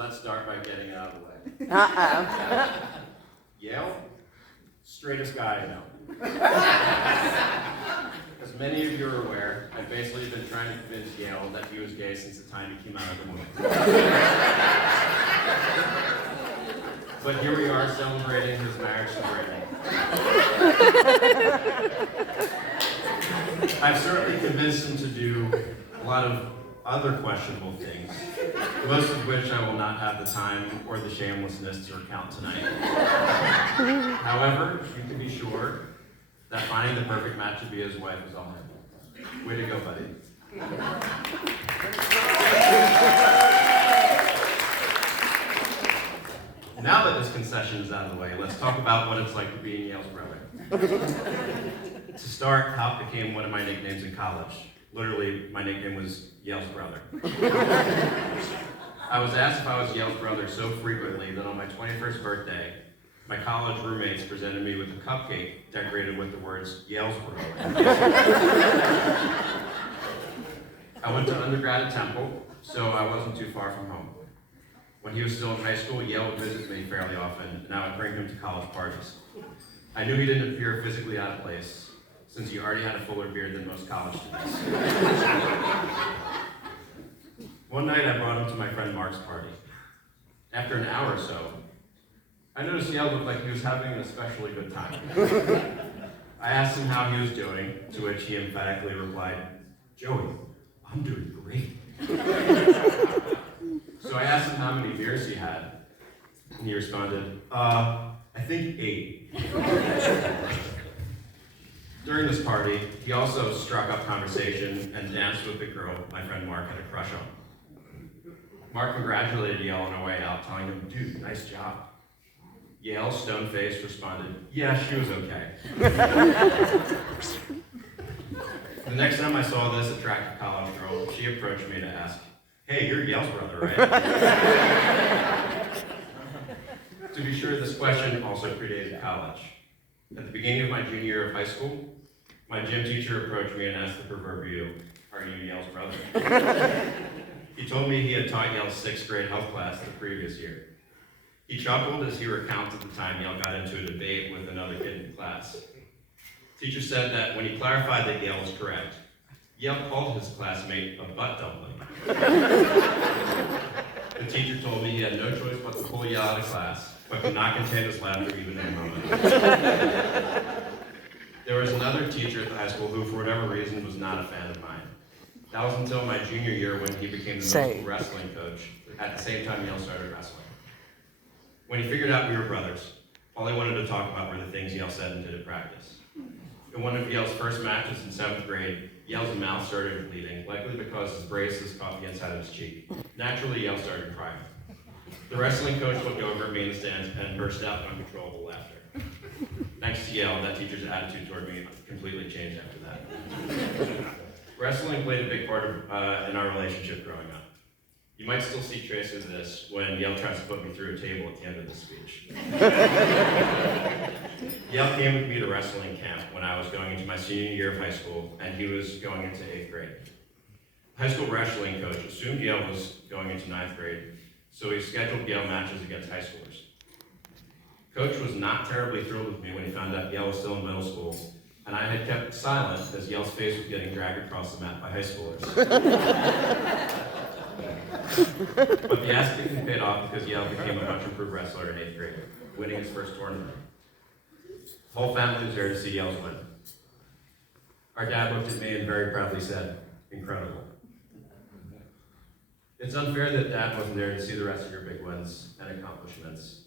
let's start by getting it out of the way. Uh-oh. Yale, straightest guy I know. As many of you are aware, I've basically been trying to convince Yale that he was gay since the time he came out of the womb. But here we are celebrating his marriage to Brittany. I've certainly convinced him to do a lot of other questionable things, most of which I will not have the time or the shamelessness to recount tonight. However, you can be sure that finding the perfect match to be his wife is all him. Way to go, buddy. Now that this concession is out of the way, let's talk about what it's like to be Yale's brother. To start, Hop became one of my nicknames in college. Literally, my nickname was Yale's brother. I was asked if I was Yale's brother so frequently that on my 21st birthday, my college roommates presented me with a cupcake decorated with the words, Yale's brother. I went to undergrad at Temple, so I wasn't too far from home. When he was still in high school, Yale would visit me fairly often, and I would bring him to college parties. I knew he didn't appear physically out of place, since he already had a fuller beard than most college students. One night I brought him to my friend Mark's party. After an hour or so, I noticed Yale looked like he was having an especially good time. I asked him how he was doing, to which he emphatically replied, "Joey, I'm doing great." So I asked him how many beers he had, and he responded, I think 8. During this party, he also struck up conversation and danced with the girl my friend Mark had a crush on. Mark congratulated Yale on our way out, telling him, "Dude, nice job." Yale, stone-faced, responded, "Yeah, she was okay." The next time I saw this attractive college girl, she approached me to ask, "Hey, you're Yale's brother, right?" To be sure, this question also predated college. At the beginning of my junior year of high school, my gym teacher approached me and asked the proverbial, "Are you Yale's brother?" He told me he had taught Yale's 6th grade health class the previous year. He chuckled as he recounted the time Yale got into a debate with another kid in the class. Teacher said that when he clarified that Yale was correct, Yale called his classmate a butt dumpling. The teacher told me he had no choice but to pull Yale out of class, but could not contain his laughter even in a moment. There was another teacher at the high school who, for whatever reason, was not a fan of mine. That was until my junior year when he became the middle school wrestling coach, at the same time Yale started wrestling. When he figured out we were brothers, all he wanted to talk about were the things Yale said and did at practice. In one of Yale's first matches in 7th grade, Yale's mouth started bleeding, likely because his braces caught the inside of his cheek. Naturally, Yale started crying. The wrestling coach looked over at me in the stands and burst out in uncontrollable laughter. Thanks to Yale, that teacher's attitude toward me completely changed after that. Wrestling played a big part in our relationship growing up. You might still see traces of this when Yale tries to put me through a table at the end of the speech. Yale came with me to wrestling camp when I was going into my senior year of high school, and he was going into 8th grade. High school wrestling coach assumed Yale was going into 9th grade, so he scheduled Yale matches against high schoolers. Coach was not terribly thrilled with me when he found out Yale was still in middle school, and I had kept silent as Yale's face was getting dragged across the mat by high schoolers. But the ass kicking paid off because Yale became a much improved wrestler in 8th grade, winning his first tournament. The whole family was there to see Yale's win. Our dad looked at me and very proudly said, "Incredible." It's unfair that Dad wasn't there to see the rest of your big wins and accomplishments,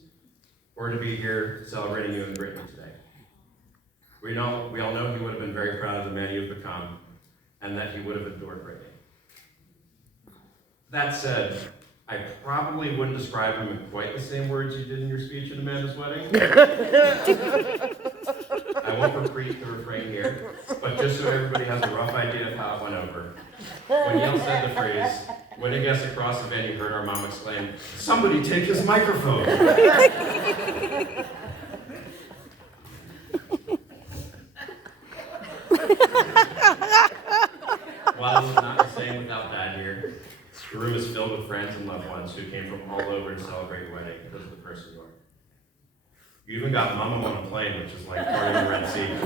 or to be here celebrating you and Brittany today. We all know he would have been very proud of the man you've become, and that he would have adored Brittany. That said, I probably wouldn't describe him in quite the same words you did in your speech at Amanda's wedding. I won't repeat the refrain here, but just so everybody has a rough idea of how it went over. When Yale said the phrase, winning us across the venue, heard our mom exclaim, "Somebody take his microphone!" While it was not the same without Dad here, The room is filled with friends and loved ones who came from all over to celebrate your wedding because of the person you are. You even got Mama on a plane, which is like partying the Red Sea.